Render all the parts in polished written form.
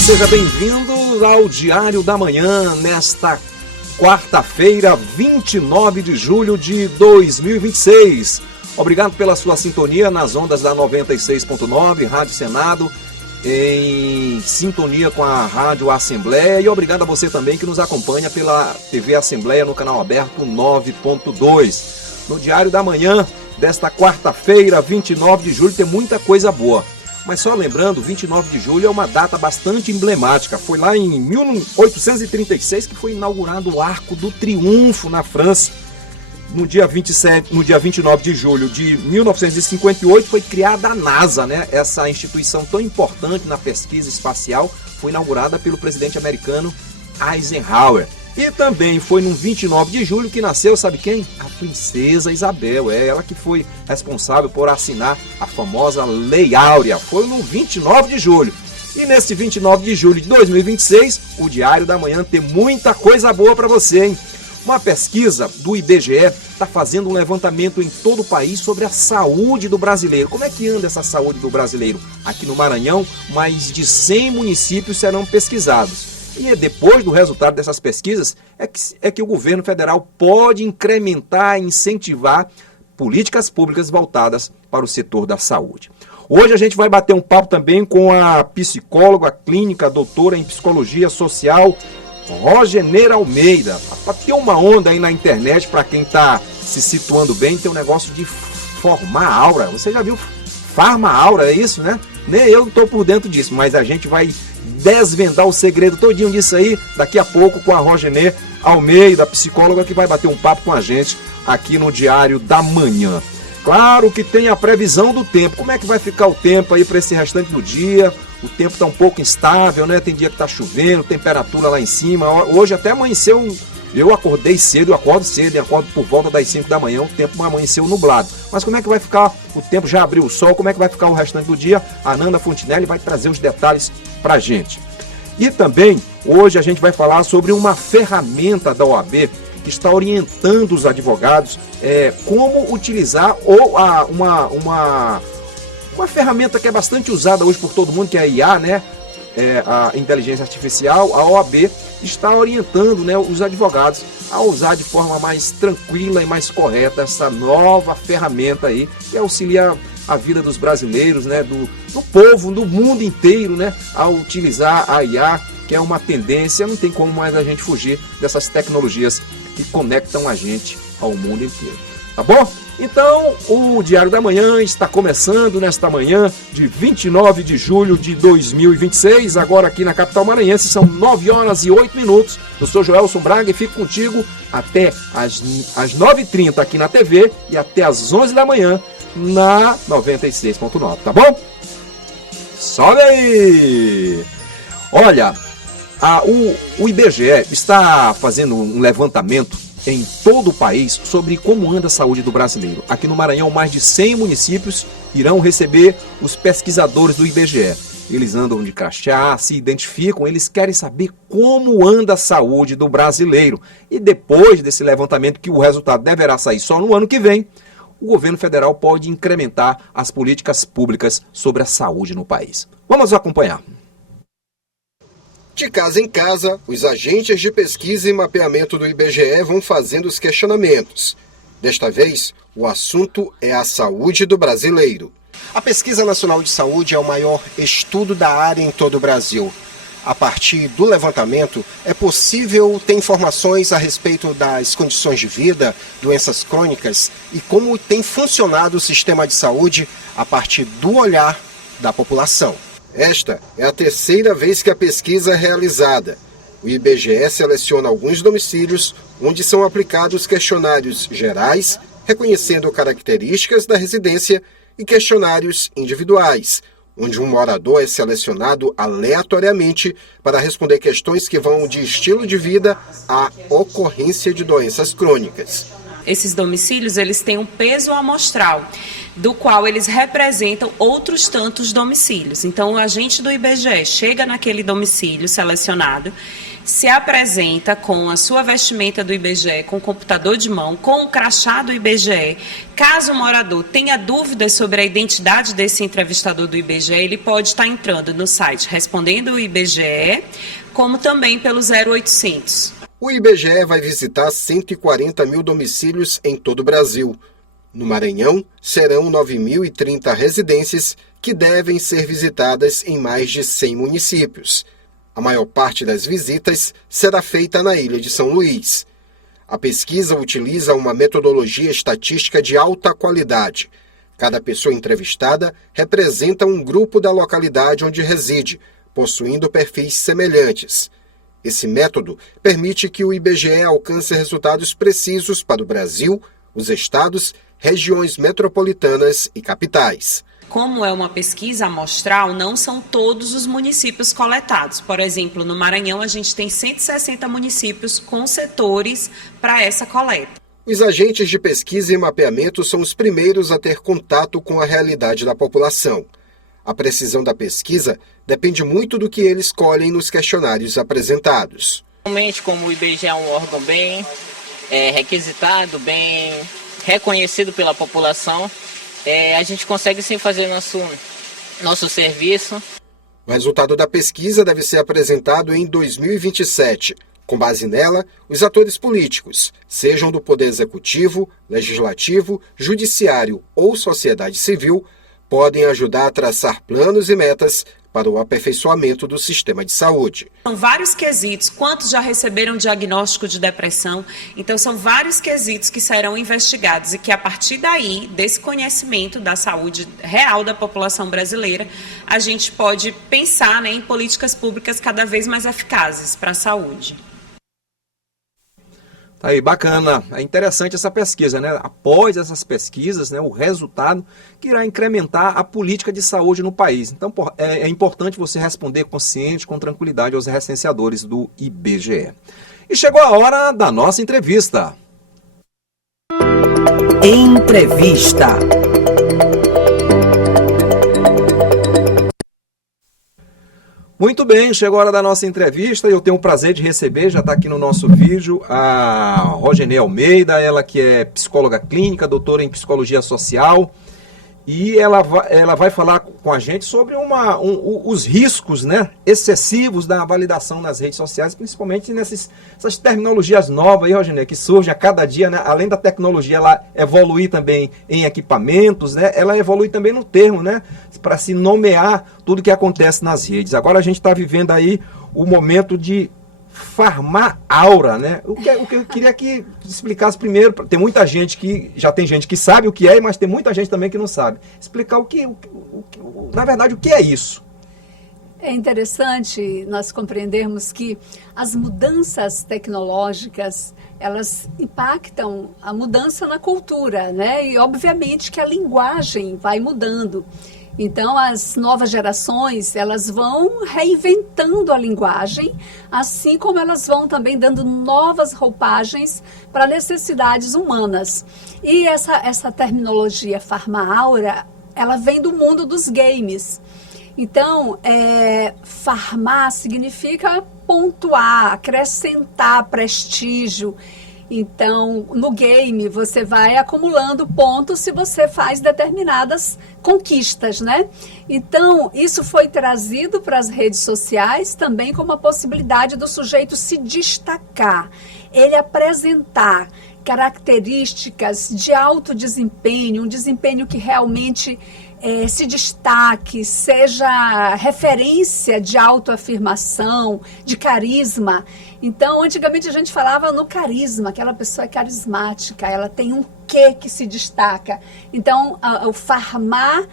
Seja bem-vindo ao Diário da Manhã, nesta quarta-feira, 29 de julho de 2026. Obrigado pela sua sintonia nas ondas da 96.9, Rádio Senado, em sintonia com a Rádio Assembleia, e obrigado a você também que nos acompanha pela TV Assembleia no canal aberto 9.2. No Diário da Manhã desta quarta-feira, 29 de julho, tem muita coisa boa. Mas só lembrando, 29 de julho é uma data bastante emblemática. Foi lá em 1836 que foi inaugurado o Arco do Triunfo na França. No dia 29 de julho de 1958 foi criada a NASA, né? Essa instituição tão importante na pesquisa espacial foi inaugurada pelo presidente americano Eisenhower. E também foi no 29 de julho que nasceu, sabe quem? A princesa Isabel. É ela que foi responsável por assinar a famosa Lei Áurea. Foi no 29 de julho. E nesse 29 de julho de 2026, o Diário da Manhã tem muita coisa boa para você, hein? Uma pesquisa do IBGE está fazendo um levantamento em todo o país sobre a saúde do brasileiro. Como é que anda essa saúde do brasileiro? Aqui no Maranhão, mais de 100 municípios serão pesquisados. E depois do resultado dessas pesquisas, é que o governo federal pode incrementar e incentivar políticas públicas voltadas para o setor da saúde. Hoje a gente vai bater um papo também com a psicóloga clínica, doutora em psicologia social, Rogeneira Almeida. Para ter uma onda aí na internet, para quem está se situando bem, tem um negócio de formar aura. Você já viu Farma Aura, é isso, né? Nem eu estou por dentro disso, mas a gente vai desvendar o segredo todinho disso aí daqui a pouco com a Rogeneira Almeida, psicóloga, que vai bater um papo com a gente aqui no Diário da Manhã. Claro que tem a previsão do tempo. Como é que vai ficar o tempo aí para esse restante do dia? O tempo está um pouco instável, né? Tem dia que está chovendo, temperatura lá em cima. Hoje até amanheceu. Eu acordei cedo, eu acordo cedo, eu acordo por volta das 5 da manhã, o tempo amanheceu nublado. Mas como é que vai ficar o tempo? Já abriu o sol, como é que vai ficar o restante do dia? A Nanda Fontinelli vai trazer os detalhes pra gente. E também, hoje a gente vai falar sobre uma ferramenta da OAB que está orientando os advogados como utilizar uma ferramenta que é bastante usada hoje por todo mundo, que é a IA, né? A inteligência artificial. A OAB está orientando, né, os advogados a usar de forma mais tranquila e mais correta essa nova ferramenta aí, que auxilia a vida dos brasileiros, né, do povo, do mundo inteiro, né, a utilizar a IA, que é uma tendência. Não tem como mais a gente fugir dessas tecnologias que conectam a gente ao mundo inteiro. Tá bom? Então, o Diário da Manhã está começando nesta manhã de 29 de julho de 2026, agora aqui na capital maranhense, são 9 horas e 8 minutos. Eu sou Joelson Braga e fico contigo até às 9h30 aqui na TV e até às 11 da manhã na 96.9, tá bom? Sobe aí! Olha, o IBGE está fazendo um levantamento em todo o país sobre como anda a saúde do brasileiro. Aqui no Maranhão, mais de 100 municípios irão receber os pesquisadores do IBGE. Eles andam de crachá, se identificam, eles querem saber como anda a saúde do brasileiro. E depois desse levantamento, que o resultado deverá sair só no ano que vem, o governo federal pode incrementar as políticas públicas sobre a saúde no país. Vamos acompanhar. De casa em casa, os agentes de pesquisa e mapeamento do IBGE vão fazendo os questionamentos. Desta vez, o assunto é a saúde do brasileiro. A Pesquisa Nacional de Saúde é o maior estudo da área em todo o Brasil. A partir do levantamento, é possível ter informações a respeito das condições de vida, doenças crônicas e como tem funcionado o sistema de saúde a partir do olhar da população. Esta é a terceira vez que a pesquisa é realizada. O IBGE seleciona alguns domicílios onde são aplicados questionários gerais, reconhecendo características da residência, e questionários individuais, onde um morador é selecionado aleatoriamente para responder questões que vão de estilo de vida à ocorrência de doenças crônicas. Esses domicílios, eles têm um peso amostral, do qual eles representam outros tantos domicílios. Então, o agente do IBGE chega naquele domicílio selecionado, se apresenta com a sua vestimenta do IBGE, com o computador de mão, com o crachá do IBGE. Caso o morador tenha dúvidas sobre a identidade desse entrevistador do IBGE, ele pode estar entrando no site Respondendo o IBGE, como também pelo 0800. O IBGE vai visitar 140 mil domicílios em todo o Brasil. No Maranhão, serão 9.030 residências que devem ser visitadas em mais de 100 municípios. A maior parte das visitas será feita na Ilha de São Luís. A pesquisa utiliza uma metodologia estatística de alta qualidade. Cada pessoa entrevistada representa um grupo da localidade onde reside, possuindo perfis semelhantes. Esse método permite que o IBGE alcance resultados precisos para o Brasil, os estados, regiões metropolitanas e capitais. Como é uma pesquisa amostral, não são todos os municípios coletados. Por exemplo, no Maranhão, a gente tem 160 municípios com setores para essa coleta. Os agentes de pesquisa e mapeamento são os primeiros a ter contato com a realidade da população. A precisão da pesquisa depende muito do que eles colhem nos questionários apresentados. Realmente, como o IBGE é um órgão bem requisitado, bem reconhecido pela população, a gente consegue sim fazer nosso serviço. O resultado da pesquisa deve ser apresentado em 2027. Com base nela, os atores políticos, sejam do Poder Executivo, Legislativo, Judiciário ou sociedade civil, podem ajudar a traçar planos e metas para o aperfeiçoamento do sistema de saúde. São vários quesitos, quantos já receberam diagnóstico de depressão, então são vários quesitos que serão investigados e que a partir daí, desse conhecimento da saúde real da população brasileira, a gente pode pensar, em políticas públicas cada vez mais eficazes para a saúde. Tá aí, bacana. É interessante essa pesquisa, né? Após essas pesquisas, né, o resultado que irá incrementar a política de saúde no país. Então, é importante você responder consciente, com tranquilidade aos recenseadores do IBGE. E chegou a hora da nossa entrevista. Entrevista. Muito bem, chegou a hora da nossa entrevista e eu tenho o prazer de receber, já está aqui no nosso vídeo, a Rogenê Almeida, ela que é psicóloga clínica, doutora em psicologia social, e ela vai falar com a gente sobre os riscos, né, excessivos da validação nas redes sociais, principalmente essas terminologias novas aí, Rogenê, que surgem a cada dia, né, além da tecnologia ela evoluir também em equipamentos, né, ela evolui também no termo, né, para se nomear tudo que acontece nas redes. Agora a gente está vivendo aí o momento de farmar aura, né? O que eu queria que explicasse primeiro, tem muita gente já tem gente que sabe o que é, mas tem muita gente também que não sabe. Explicar na verdade, o que é isso. É interessante nós compreendermos que as mudanças tecnológicas, elas impactam a mudança na cultura, né? E obviamente que a linguagem vai mudando. Então, as novas gerações, elas vão reinventando a linguagem, assim como elas vão também dando novas roupagens para necessidades humanas. E essa terminologia farma-aura, ela vem do mundo dos games. Então, farmar significa pontuar, acrescentar prestígio. Então, no game, você vai acumulando pontos se você faz determinadas conquistas, né? Então, isso foi trazido para as redes sociais também como a possibilidade do sujeito se destacar, ele apresentar características de alto desempenho, um desempenho que realmente se destaque, seja referência de autoafirmação, de carisma. Então, antigamente a gente falava no carisma, aquela pessoa é carismática, ela tem um quê que se destaca. Então, o farmar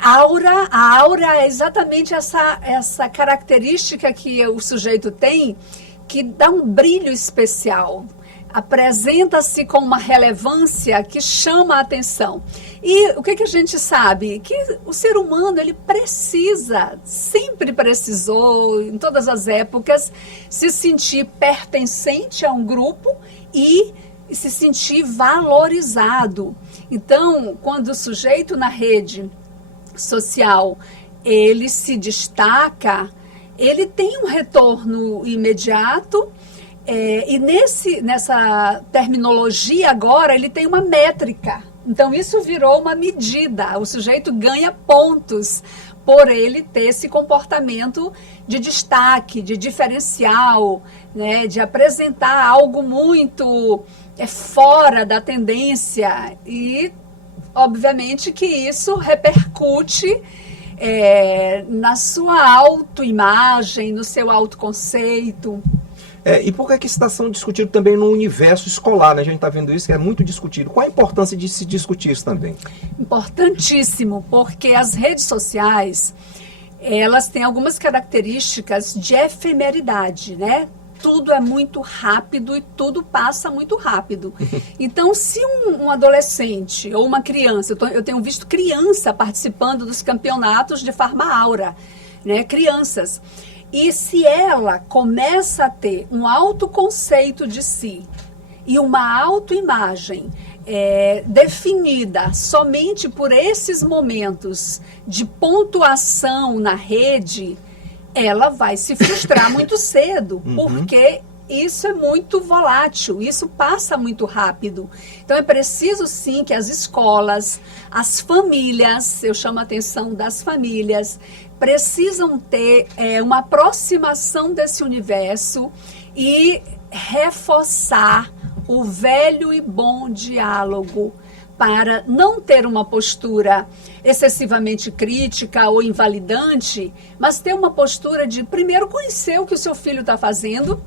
aura, a aura é exatamente essa característica que o sujeito tem, que dá um brilho especial. Apresenta-se com uma relevância que chama a atenção. E o que a gente sabe? Que o ser humano, ele precisa, sempre precisou, em todas as épocas, se sentir pertencente a um grupo e se sentir valorizado. Então, quando o sujeito na rede social, ele se destaca, ele tem um retorno imediato, e nessa terminologia agora, ele tem uma métrica. Então, isso virou uma medida. O sujeito ganha pontos por ele ter esse comportamento de destaque, de diferencial, né, de apresentar algo muito fora da tendência. E, obviamente, que isso repercute na sua autoimagem, no seu autoconceito. E por que isso está sendo discutido também no universo escolar, né? A gente está vendo isso, que é muito discutido. Qual a importância de se discutir isso também? Importantíssimo, porque as redes sociais, elas têm algumas características de efemeridade, né? Tudo é muito rápido e tudo passa muito rápido. Então, se um adolescente ou uma criança, eu tenho visto criança participando dos campeonatos de Farma-Aura, né? Crianças. E se ela começa a ter um autoconceito de si e uma autoimagem definida somente por esses momentos de pontuação na rede, ela vai se frustrar muito cedo, porque isso é muito volátil, isso passa muito rápido. Então é preciso sim que as escolas, as famílias, eu chamo a atenção das famílias, precisam ter uma aproximação desse universo e reforçar o velho e bom diálogo para não ter uma postura excessivamente crítica ou invalidante, mas ter uma postura de primeiro conhecer o que o seu filho está fazendo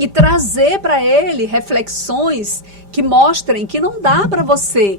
e trazer para ele reflexões que mostrem que não dá para você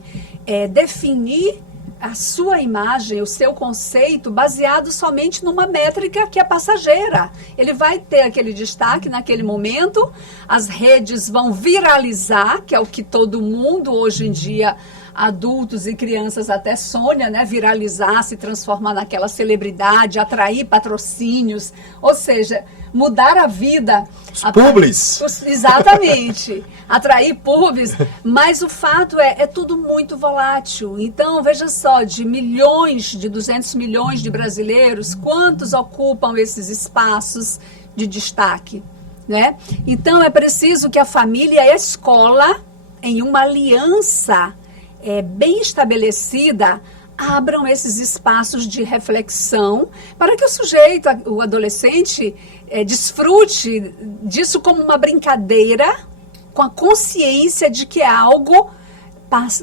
definir a sua imagem, o seu conceito, baseado somente numa métrica que é passageira. Ele vai ter aquele destaque naquele momento, as redes vão viralizar, que é o que todo mundo hoje em dia, adultos e crianças até sonha, né? Viralizar, se transformar naquela celebridade, atrair patrocínios, ou seja, mudar a vida. Os publis. Exatamente. Atrair publis. Mas o fato é tudo muito volátil. Então, veja só, de 200 milhões de brasileiros, quantos ocupam esses espaços de destaque, né? Então, é preciso que a família e a escola, em uma aliança bem estabelecida, abram esses espaços de reflexão para que o sujeito, o adolescente, desfrute disso como uma brincadeira, com a consciência de que é algo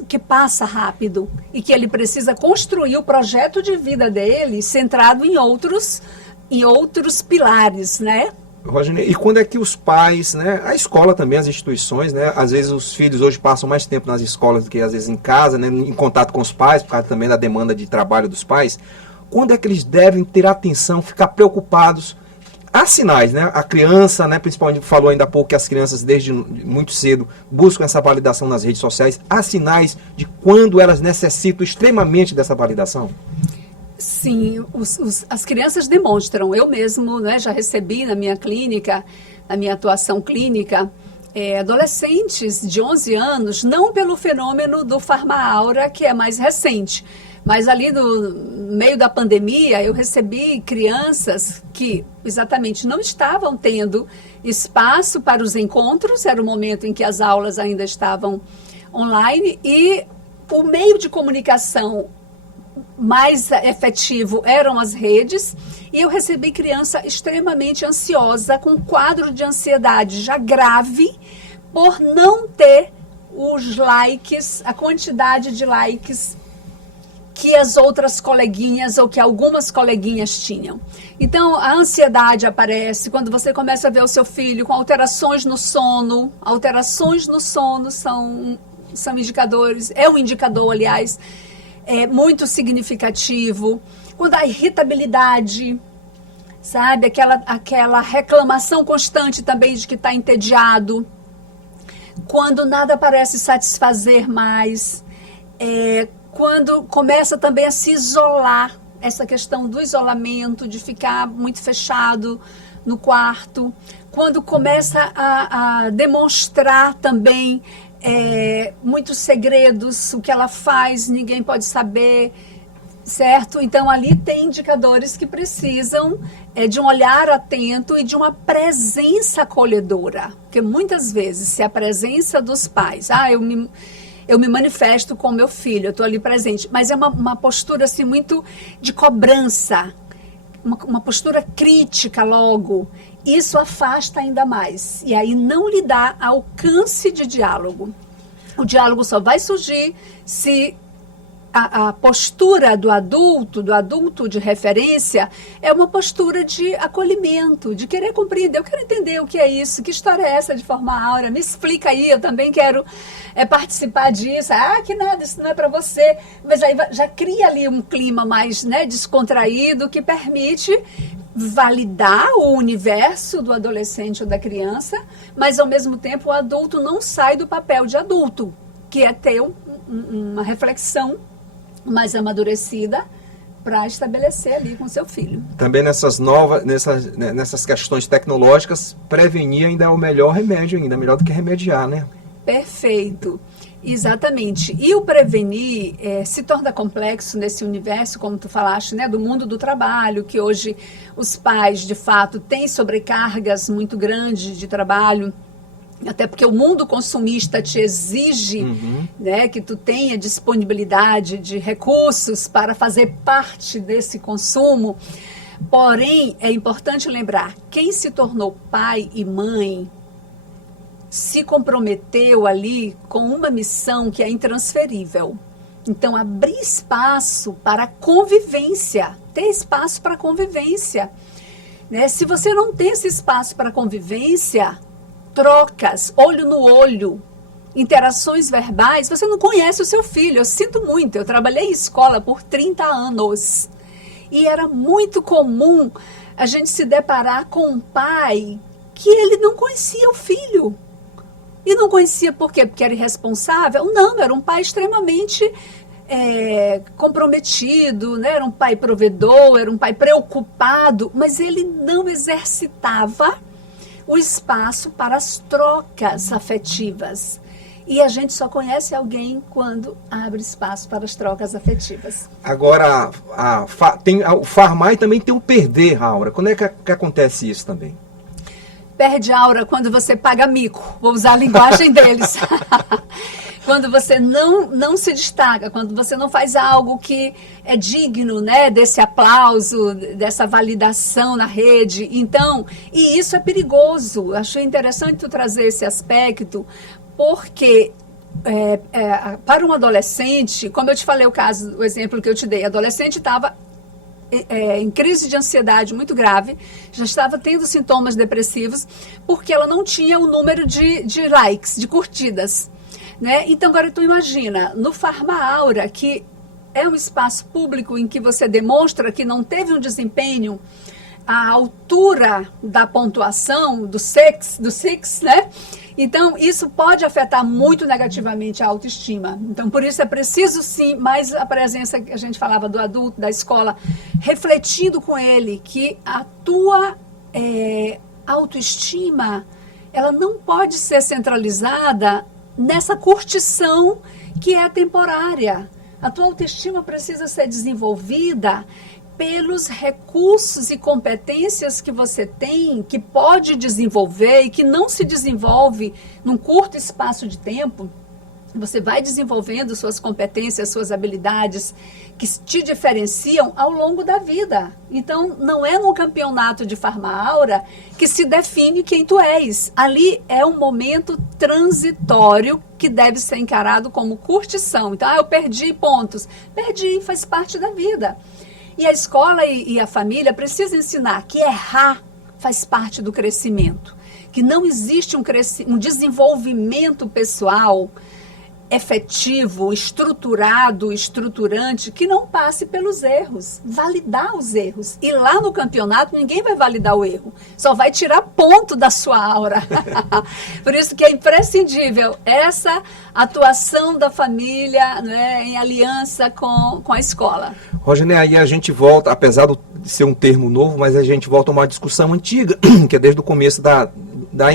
que passa rápido e que ele precisa construir o projeto de vida dele centrado em outros pilares, né? Roginei, e quando é que os pais, né, a escola também, as instituições, né, às vezes os filhos hoje passam mais tempo nas escolas do que às vezes em casa, né, em contato com os pais, por causa também da demanda de trabalho dos pais, quando é que eles devem ter atenção, ficar preocupados? Há sinais, né, a criança, né, principalmente falou ainda há pouco que as crianças desde muito cedo buscam essa validação nas redes sociais, há sinais de quando elas necessitam extremamente dessa validação? Sim, as crianças demonstram. Eu mesmo, né, já recebi na minha clínica, na minha atuação clínica, adolescentes de 11 anos, não pelo fenômeno do Farma-Aura, que é mais recente, mas ali no meio da pandemia eu recebi crianças que exatamente não estavam tendo espaço para os encontros, era o momento em que as aulas ainda estavam online e o meio de comunicação mais efetivo eram as redes, e eu recebi criança extremamente ansiosa, com quadro de ansiedade já grave, por não ter os likes, a quantidade de likes que as outras coleguinhas ou que algumas coleguinhas tinham. Então, a ansiedade aparece quando você começa a ver o seu filho com alterações no sono. Alterações no sono são indicadores, é um indicador, aliás, muito significativo. Quando a irritabilidade, sabe, aquela reclamação constante também de que está entediado, quando nada parece satisfazer mais, quando começa também a se isolar, essa questão do isolamento, de ficar muito fechado no quarto, quando começa a demonstrar também muitos segredos, o que ela faz, ninguém pode saber, Certo? Então, ali tem indicadores que precisam de um olhar atento e de uma presença acolhedora. Porque muitas vezes, se a presença dos pais... eu me manifesto com meu filho, eu estou ali presente. Mas é uma postura assim, muito de cobrança, uma postura crítica logo. Isso afasta ainda mais. E aí não lhe dá alcance de diálogo. O diálogo só vai surgir se a postura do adulto de referência, é uma postura de acolhimento, de querer compreender. Eu quero entender o que é isso, que história é essa de formar aura, me explica aí, eu também quero participar disso. Que nada, isso não é para você. Mas aí já cria ali um clima mais, né, descontraído, que permite validar o universo do adolescente ou da criança, mas ao mesmo tempo o adulto não sai do papel de adulto, que é ter uma reflexão mais amadurecida para estabelecer ali com seu filho. Também nessas questões tecnológicas, prevenir ainda é o melhor remédio ainda, melhor do que remediar, né? Perfeito, exatamente. E o prevenir se torna complexo nesse universo, como tu falaste, né, do mundo do trabalho, que hoje os pais, de fato, têm sobrecargas muito grandes de trabalho, até porque o mundo consumista te exige, né, que tu tenha disponibilidade de recursos para fazer parte desse consumo. Porém, é importante lembrar, quem se tornou pai e mãe se comprometeu ali com uma missão que é intransferível. Então, abrir espaço para convivência, ter espaço para convivência. Né? Se você não tem esse espaço para convivência, trocas, olho no olho, interações verbais, você não conhece o seu filho. Eu sinto muito, eu trabalhei em escola por 30 anos e era muito comum a gente se deparar com um pai que ele não conhecia o filho. E não conhecia por quê? Porque era irresponsável? Não, era um pai extremamente comprometido, né? Era um pai provedor, era um pai preocupado, mas ele não exercitava o espaço para as trocas afetivas. E a gente só conhece alguém quando abre espaço para as trocas afetivas. Agora, o farmar e também tem o perder, Aura. Quando é que acontece isso também? Perde aura quando você paga mico. Vou usar a linguagem deles. Quando você não se destaca, quando você não faz algo que é digno, né, desse aplauso, dessa validação na rede. Então, e isso é perigoso. Achei interessante tu trazer esse aspecto, porque para um adolescente, como eu te falei o exemplo que eu te dei, adolescente estava em crise de ansiedade muito grave, já estava tendo sintomas depressivos, porque ela não tinha o número de likes, de curtidas. Né? Então, agora tu imagina, no Farma-Aura, que é um espaço público em que você demonstra que não teve um desempenho à altura da pontuação, do Six, né? Então, isso pode afetar muito negativamente a autoestima. Então, por isso é preciso, sim, mais a presença que a gente falava do adulto, da escola, refletindo com ele que a tua autoestima, ela não pode ser centralizada nessa curtição que é temporária. A tua autoestima precisa ser desenvolvida pelos recursos e competências que você tem, que pode desenvolver e que não se desenvolve num curto espaço de tempo. Você vai desenvolvendo suas competências, suas habilidades que te diferenciam ao longo da vida. Então, não é no campeonato de Farma-Aura que se define quem tu és. Ali é um momento transitório que deve ser encarado como curtição. Então, eu perdi pontos. Perdi, faz parte da vida. E a escola e a família precisam ensinar que errar faz parte do crescimento. Que não existe um desenvolvimento pessoal efetivo, estruturado, estruturante, que não passe pelos erros, validar os erros. E lá no campeonato ninguém vai validar o erro, só vai tirar ponto da sua aura. Por isso que é imprescindível essa atuação da família, né, em aliança com a escola. Rogerê, aí a gente volta, apesar de ser um termo novo, mas a gente volta a uma discussão antiga, que é desde o começo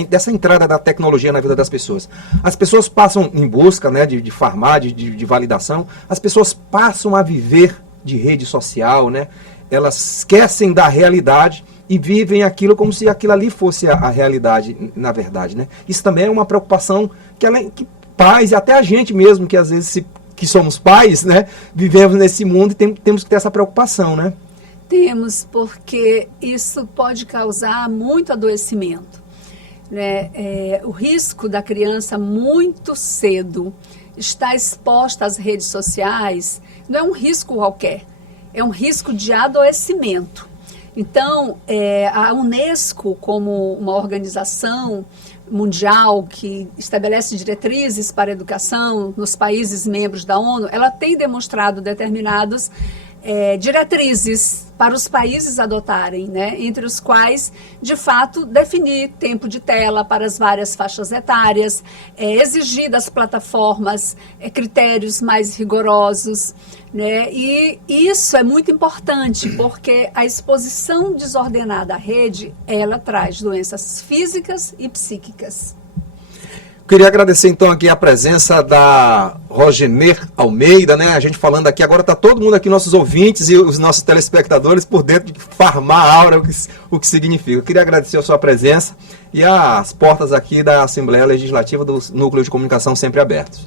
dessa entrada da tecnologia na vida das pessoas. As pessoas passam em busca, né, de farmar, de validação, as pessoas passam a viver de rede social, né? Elas esquecem da realidade e vivem aquilo como se aquilo ali fosse a realidade, na verdade, né? Isso também é uma preocupação que pais, e até a gente mesmo, que às vezes que somos pais, né? Vivemos nesse mundo e temos que ter essa preocupação, né? Temos, porque isso pode causar muito adoecimento, né? O risco da criança muito cedo estar exposta às redes sociais não é um risco qualquer, é um risco de adoecimento. Então, a Unesco, como uma organização mundial que estabelece diretrizes para a educação nos países membros da ONU, ela tem demonstrado determinadas diretrizes para os países adotarem, né? Entre os quais, de fato, definir tempo de tela para as várias faixas etárias, exigir das plataformas critérios mais rigorosos, né? E isso é muito importante, porque a exposição desordenada à rede, ela traz doenças físicas e psíquicas. Queria agradecer então aqui a presença da Rogener Almeida, né? A gente falando aqui, agora está todo mundo aqui, nossos ouvintes e os nossos telespectadores, por dentro de farmar a aura, o que significa. Eu queria agradecer a sua presença e as portas aqui da Assembleia Legislativa do Núcleo de Comunicação sempre abertas.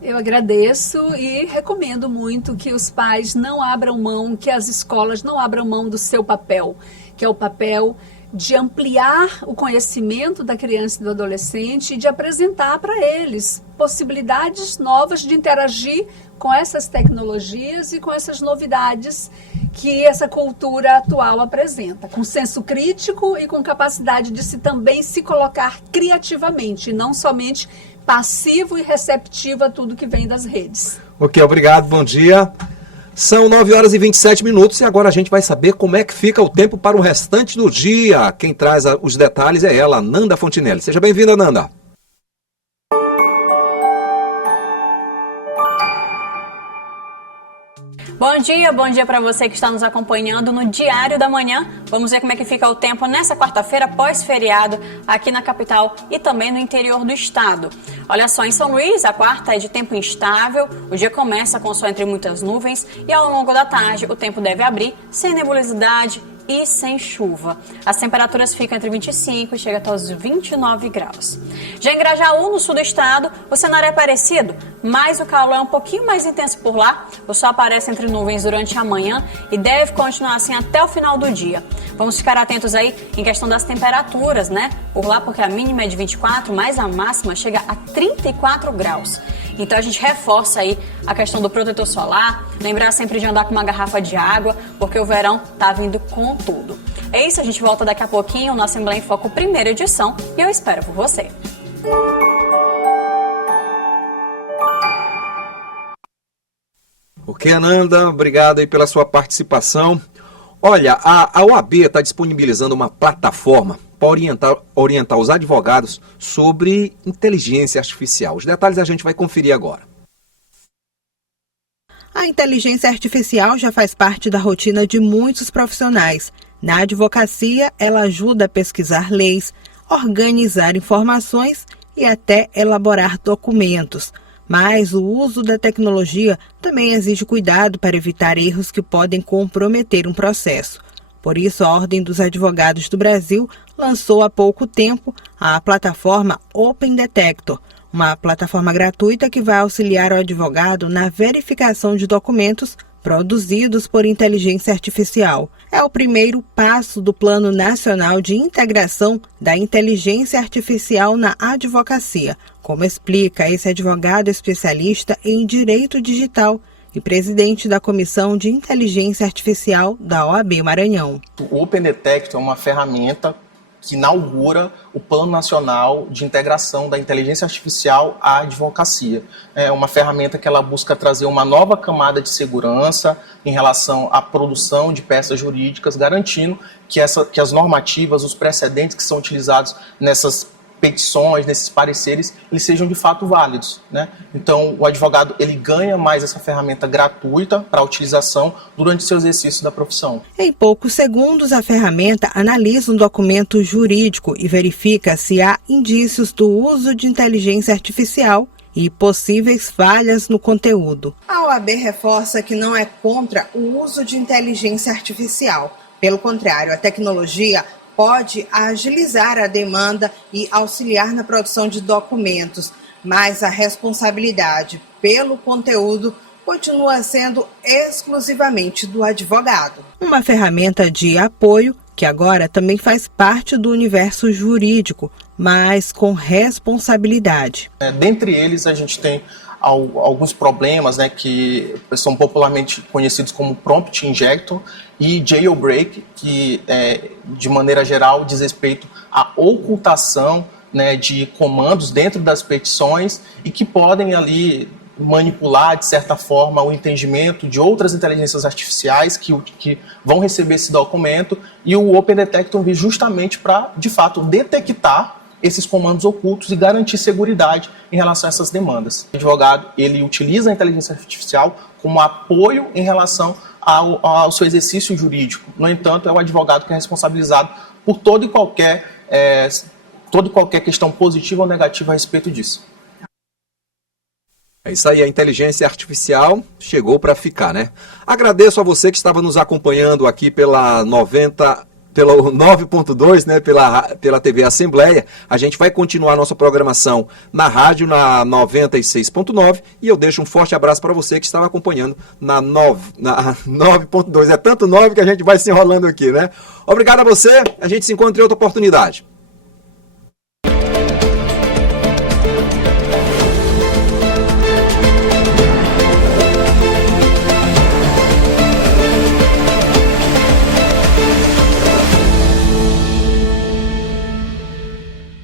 Eu agradeço e recomendo muito que os pais não abram mão, que as escolas não abram mão do seu papel, que é o papel de ampliar o conhecimento da criança e do adolescente e de apresentar para eles possibilidades novas de interagir com essas tecnologias e com essas novidades que essa cultura atual apresenta, com senso crítico e com capacidade de também se colocar criativamente, não somente passivo e receptivo a tudo que vem das redes. Ok, obrigado, bom dia. São 9h27 e agora a gente vai saber como é que fica o tempo para o restante do dia. Quem traz os detalhes é ela, Nanda Fontinelli. Seja bem-vinda, Nanda. Bom dia para você que está nos acompanhando no Diário da Manhã. Vamos ver como é que fica o tempo nessa quarta-feira pós-feriado aqui na capital e também no interior do estado. Olha só, em São Luís, a quarta é de tempo instável, o dia começa com sol entre muitas nuvens e ao longo da tarde o tempo deve abrir sem nebulosidade e sem chuva. As temperaturas ficam entre 25 e chega até os 29 graus. Já em Grajaú, no sul do estado, o cenário é parecido, mas o calor é um pouquinho mais intenso por lá. O sol aparece entre nuvens durante a manhã e deve continuar assim até o final do dia. Vamos ficar atentos aí em questão das temperaturas, né? Por lá, porque a mínima é de 24, mas a máxima chega a 34 graus. Então a gente reforça aí a questão do protetor solar, lembrar sempre de andar com uma garrafa de água, porque o verão tá vindo com tudo. É isso, a gente volta daqui a pouquinho no Assembleia em Foco, primeira edição, e eu espero por você. Ok, Ananda, obrigado aí pela sua participação. Olha, a OAB está disponibilizando uma plataforma para orientar os advogados sobre inteligência artificial. Os detalhes a gente vai conferir agora. A inteligência artificial já faz parte da rotina de muitos profissionais. Na advocacia, ela ajuda a pesquisar leis, organizar informações e até elaborar documentos. Mas o uso da tecnologia também exige cuidado para evitar erros que podem comprometer um processo. Por isso, a Ordem dos Advogados do Brasil lançou há pouco tempo a plataforma Open Detector, uma plataforma gratuita que vai auxiliar o advogado na verificação de documentos produzidos por inteligência artificial. É o primeiro passo do Plano Nacional de Integração da Inteligência Artificial na Advocacia, como explica esse advogado especialista em Direito Digital e presidente da Comissão de Inteligência Artificial da OAB Maranhão. O Open Detector é uma ferramenta que inaugura o Plano Nacional de Integração da Inteligência Artificial à Advocacia. É uma ferramenta que ela busca trazer uma nova camada de segurança em relação à produção de peças jurídicas, garantindo que as normativas, os precedentes que são utilizados nessas petições, nesses pareceres, eles sejam de fato válidos, né? Então, o advogado ele ganha mais essa ferramenta gratuita para a utilização durante o seu exercício da profissão. Em poucos segundos, a ferramenta analisa um documento jurídico e verifica se há indícios do uso de inteligência artificial e possíveis falhas no conteúdo. A OAB reforça que não é contra o uso de inteligência artificial. Pelo contrário, a tecnologia pode agilizar a demanda e auxiliar na produção de documentos, mas a responsabilidade pelo conteúdo continua sendo exclusivamente do advogado. Uma ferramenta de apoio que agora também faz parte do universo jurídico, mas com responsabilidade. Dentre eles, a gente tem alguns problemas, né, que são popularmente conhecidos como prompt injector e jailbreak, que de maneira geral diz respeito à ocultação, né, de comandos dentro das petições e que podem ali manipular, de certa forma, o entendimento de outras inteligências artificiais que vão receber esse documento, e o Open Detector vem justamente para, de fato, detectar esses comandos ocultos e garantir seguridade em relação a essas demandas. O advogado, ele utiliza a inteligência artificial como apoio em relação ao seu exercício jurídico. No entanto, é o advogado que é responsabilizado por toda e qualquer questão positiva ou negativa a respeito disso. É isso aí, a inteligência artificial chegou para ficar, né? Agradeço a você que estava nos acompanhando aqui pela 9.2, né, pela TV Assembleia. A gente vai continuar nossa programação na rádio, na 96.9, e eu deixo um forte abraço para você que estava acompanhando na 9.2. É tanto 9 que a gente vai se enrolando aqui, né? Obrigado a você, a gente se encontra em outra oportunidade.